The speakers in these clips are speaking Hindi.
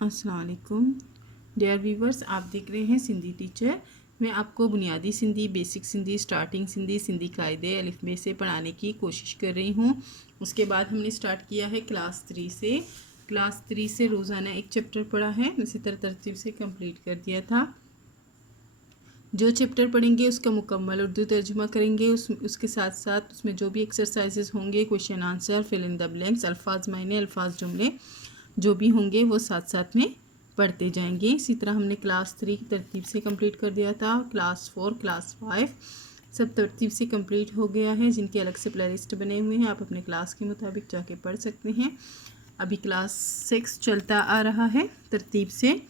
अस्सलाम वालेकुम डियर व्यूवर्स, आप देख रहे हैं सिंधी टीचर। मैं आपको बुनियादी सिंधी, बेसिक सिंधी, स्टार्टिंग सिंधी, सिंधी कायदे अलिफ़बे से पढ़ाने की कोशिश कर रही हूँ। उसके बाद हमने स्टार्ट किया है क्लास 3 से। क्लास 3 से रोज़ाना एक चैप्टर पढ़ा है, इसी तरतीब से कंप्लीट कर दिया था। जो चैप्टर पढ़ेंगे उसका मुकम्मल उर्दू तर्जुमा करेंगे। उसके साथ साथ उसमें जो भी एक्सरसाइजेस होंगे, question answer, fill in the blanks, अल्फाज मायने, अल्फाज जुमले जो भी होंगे वो साथ साथ में पढ़ते जाएंगे। इसी तरह हमने क्लास 3 की तरतीब से कंप्लीट कर दिया था। क्लास 4, क्लास 5 सब तरतीब से कंप्लीट हो गया है। जिनके अलग से प्ले लिस्ट बने हुए हैं, आप अपने क्लास के मुताबिक जाके पढ़ सकते हैं। अभी क्लास 6 चलता आ रहा है तरतीब से।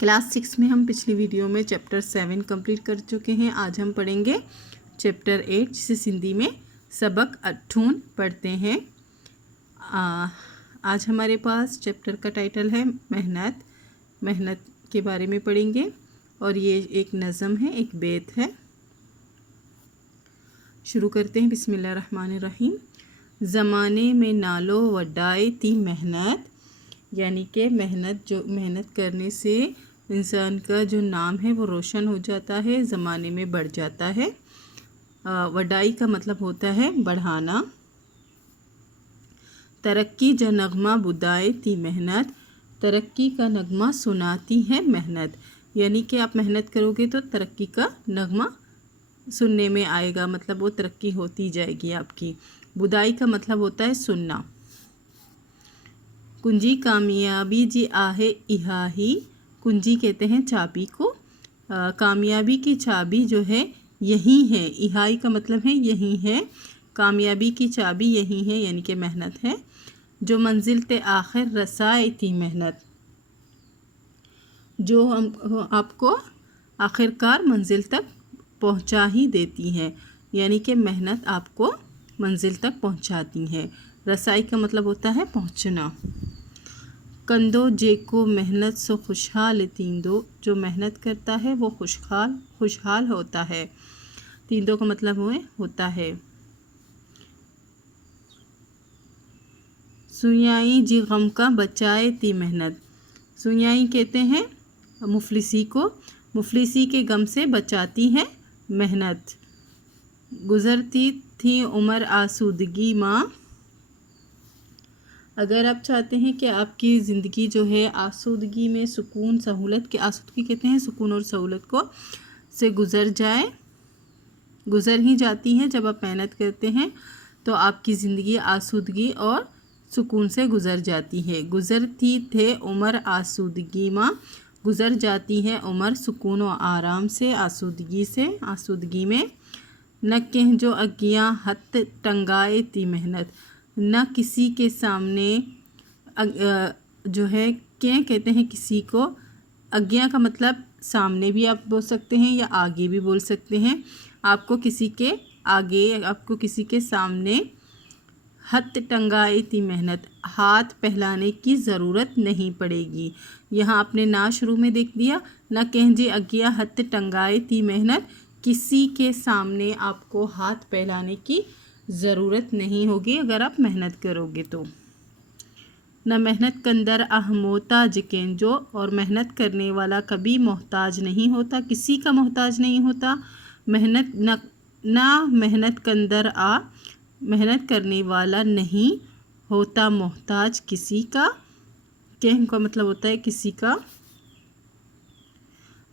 क्लास 6 में हम पिछली वीडियो में चैप्टर 7 कंप्लीट कर चुके हैं। आज हम पढ़ेंगे चैप्टर 8, जिसे सिंधी में सबक 8 पढ़ते हैं। आज हमारे पास चैप्टर का टाइटल है मेहनत। मेहनत के बारे में पढ़ेंगे और ये एक नज़म है, एक बेत है। शुरू करते हैं। बिस्मिल्लाहिर्रहमानिर्रहीम। ज़माने में नालो वड्डाई थी मेहनत, यानी कि मेहनत करने से इंसान का जो नाम है वो रोशन हो जाता है, ज़माने में बढ़ जाता है। वड्डाई का मतलब होता है बढ़ाना। तरक्की ज नगमा बुदाए थी मेहनत, तरक्की का नगमा सुनाती है मेहनत। यानी कि आप मेहनत करोगे तो तरक्की का नगमा सुनने में आएगा, मतलब वो तरक्की होती जाएगी आपकी। बुदाई का मतलब होता है सुनना। कुंजी कामयाबी जी आहे इहाही, कुंजी कहते हैं चाबी को। कामयाबी की चाबी जो है यही है। इहाई का मतलब है यही है। कामयाबी की चाबी यही है, यानी कि मेहनत है। जो मंजिल ते आखिर रसाई थी मेहनत, जो हम आपको आखिरकार मंजिल तक पहुंचा ही देती है, यानी कि मेहनत आपको मंजिल तक पहुंचाती है। रसाई का मतलब होता है पहुंचना। कंदो जेको मेहनत सो खुशहाल तींदो, जो मेहनत करता है वो खुशहाल होता है। तींदो का मतलब होता है। सुयाई जी गम का बचाए ती मेहनत, सुयाई कहते हैं मुफलिसी को, मुफलिसी के गम से बचाती है मेहनत। गुज़रती थी उम्र आसूदगी माँ, अगर आप चाहते हैं कि आपकी ज़िंदगी जो है आसूदगी में, सुकून सहूलत के, आसूदगी कहते हैं सुकून और सहूलत को, से गुज़र जाए, गुज़र ही जाती है। जब आप मेहनत करते हैं तो आपकी ज़िंदगी आसूदगी और सुकून से गुज़र जाती है। गुज़रती थे उम्र आसूदगी माँ, गुज़र जाती है उम्र सुकून और आराम से, आसूदगी से, आसूदगी में। न कह जो अगियाँ हथ टंगाए थी मेहनत, न किसी के सामने जो है क्या कहते हैं किसी को। अज्ञा का मतलब सामने भी आप बोल सकते हैं या आगे भी बोल सकते हैं। आपको किसी के आगे, आपको किसी के सामने हथ टंगाई थी मेहनत, हाथ पहलाने की ज़रूरत नहीं पड़ेगी। यहाँ आपने ना शुरू में देख दिया। न कहजे अज्ञा हथ टंगाई थी मेहनत, किसी के सामने आपको हाथ फैलाने की ज़रूरत नहीं होगी अगर आप मेहनत करोगे तो। न मेहनत कंदर मोहताज केंजो, और मेहनत करने वाला कभी मोहताज नहीं होता, किसी का मोहताज नहीं होता। मेहनत ना मेहनत कंदर मेहनत करने वाला नहीं होता मोहताज किसी का। कें का मतलब होता है किसी का।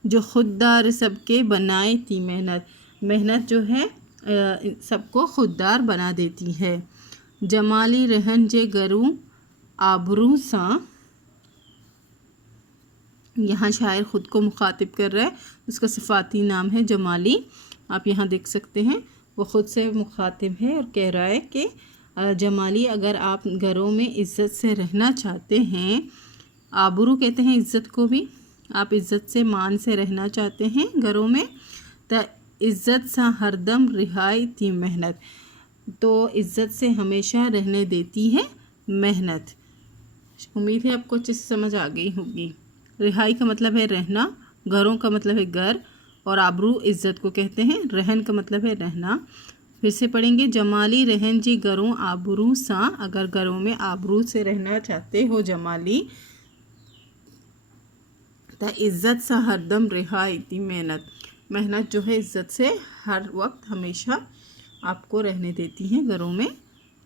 जो खुददार सबके बनाए थी मेहनत, मेहनत जो है सबको खुददार बना देती है। जमाली रहन जे गरू आबरू सा, यहाँ शायर ख़ुद को मुखातिब कर रहा है, उसका सिफाती नाम है जमाली। आप यहाँ देख सकते हैं वो ख़ुद से मुखातिब है और कह रहा है कि जमाली, अगर आप घरों में इज़्ज़त से रहना चाहते हैं, आबरू कहते हैं इज़्ज़त को भी, आप इज़्ज़त से, मान से रहना चाहते हैं घरों में, तो इज़्ज़त सा हरदम रिहाई थी मेहनत, तो इज़्ज़त से हमेशा रहने देती है मेहनत। उम्मीद है आपको अच्छे से समझ आ गई होगी। रिहाई का मतलब है रहना, घरों का मतलब है घर, और आबरू इज़्ज़त को कहते हैं, रहन का मतलब है रहना। फिर से पढ़ेंगे। जमाली रहन जी घरों आबरू सा, अगर घरों में आबरू से रहना चाहते हो जमाली, त इज़्ज़त सा हरदम रिहायती मेहनत, मेहनत जो है इज़्ज़त से हर वक्त हमेशा आपको रहने देती है घरों में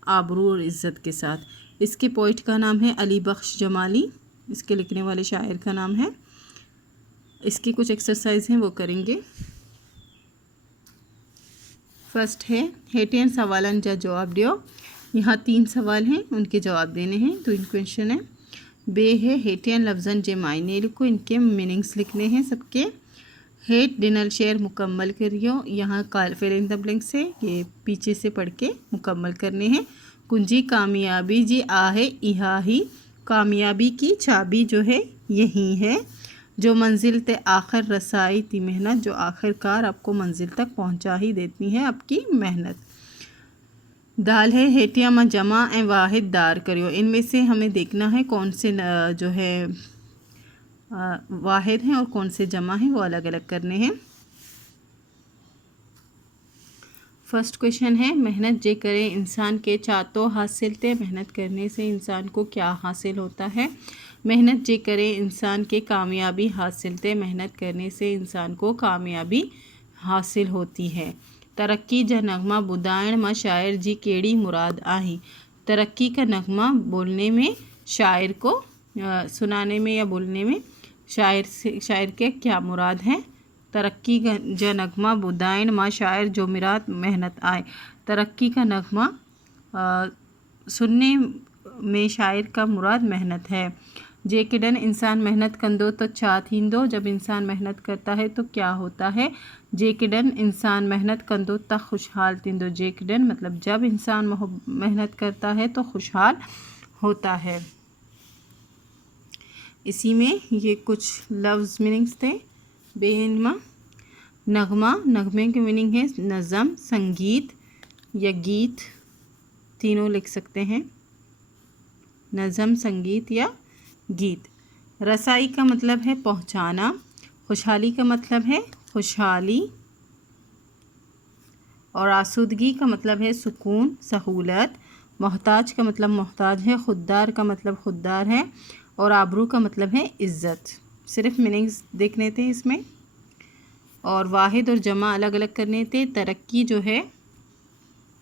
आबरू और इज़्ज़त के साथ। इसके पोइट का नाम है अली बख्श जमाली, इसके लिखने वाले शायर का नाम है। इसकी कुछ एक्सरसाइज हैं वो करेंगे। फर्स्ट है हेटियन सवालन जा जवाब दियो। यहाँ 3 सवाल हैं, उनके जवाब देने हैं। तो इन क्वेश्चन है बे है हेटियन लफ्ज़न जे मायने लिखो, इनके मीनिंग्स लिखने हैं सबके। हेट डिनर शेयर मुकम्मल करियो, यहाँ फिल इन द ब्लैंक से ये पीछे से पढ़ के मुकम्मल करने हैं। कुंजी कामयाबी जी आहे इहा ही, कामयाबी की चाबी जो है यही है। जो मंजिल ते आखिर रसाई ती मेहनत, जो आखिरकार आपको मंजिल तक पहुंचा ही देती है आपकी मेहनत। दाल है हेटिया में जमा ए वाहिद दार करियो, इनमें से हमें देखना है कौन से जो है वाहिद हैं और कौन से जमा हैं, वो अलग अलग करने हैं। फर्स्ट क्वेश्चन है मेहनत जे करे इंसान के चातो हासिल ते, मेहनत करने से इंसान को क्या हासिल होता है। मेहनत जे करे इंसान के कामयाबी हासिल ते, मेहनत करने से इंसान को कामयाबी हासिल होती है। तरक्की जा नगमा बुदाइण में शायर जी केड़ी मुराद आई, तरक्की का नगमा बोलने में शायर को सुनाने में या बोलने में शायर के क्या मुराद है। तरक्की का ज नगमा बुदाइन माँ शायर जो मुराद मेहनत आए, तरक्की का नगमा सुनने में शायर का मुराद मेहनत है। जेकॾहिं इंसान मेहनत कंदो तो छा थींदो, जब इंसान मेहनत करता है तो क्या होता है। जेकॾहिं इंसान मेहनत कंदो त खुशहाल थींदो, जेकॾहिं मतलब जब इंसान मेहनत करता है तो खुशहाल होता है। इसी में ये कुछ लफ्ज़ मीनिंग्स थे। बेनमा नगमा, नगमे के मीनिंग है नज़म, संगीत या गीत, तीनों लिख सकते हैं, नज़म, संगीत या गीत। रसाई का मतलब है पहुंचाना, खुशहाली का मतलब है खुशहाली, और आसूदगी का मतलब है सुकून, सहूलत। मोहताज का मतलब मोहताज है, खुददार का मतलब खुददार है, और आबरू का मतलब है इज़्ज़त। सिर्फ मीनिंग्स देखने थे इसमें, और वाहिद और जमा अलग अलग करने थे। तरक्की जो है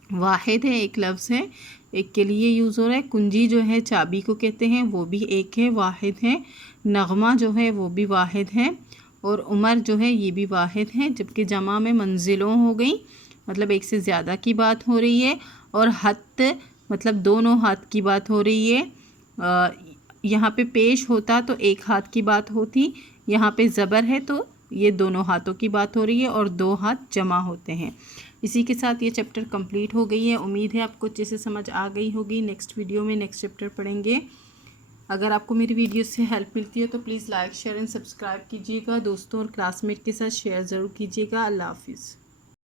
वाहिद है, एक लफ्ज़ है, एक के लिए यूज़ हो रहा है। कुंजी जो है चाबी को कहते हैं, वो भी एक है, वाहिद है। नगमा जो है वो भी वाहिद है, और उमर जो है ये भी वाहिद है। जबकि जमा में मंजिलों हो गई, मतलब एक से ज़्यादा की बात हो रही है, और हत्त मतलब दोनों हाथ की बात हो रही है। यहाँ पे पेश होता तो एक हाथ की बात होती, यहाँ पे ज़बर है तो ये दोनों हाथों की बात हो रही है, और 2 हाथ जमा होते हैं। इसी के साथ ये चैप्टर कंप्लीट हो गई है। उम्मीद है आपको अच्छे से समझ आ गई होगी। नेक्स्ट वीडियो में नेक्स्ट चैप्टर पढ़ेंगे। अगर आपको मेरी वीडियो से हेल्प मिलती है तो please like share and subscribe कीजिएगा। दोस्तों और क्लासमेट के साथ शेयर ज़रूर कीजिएगा। अल्लाह हाफिज़।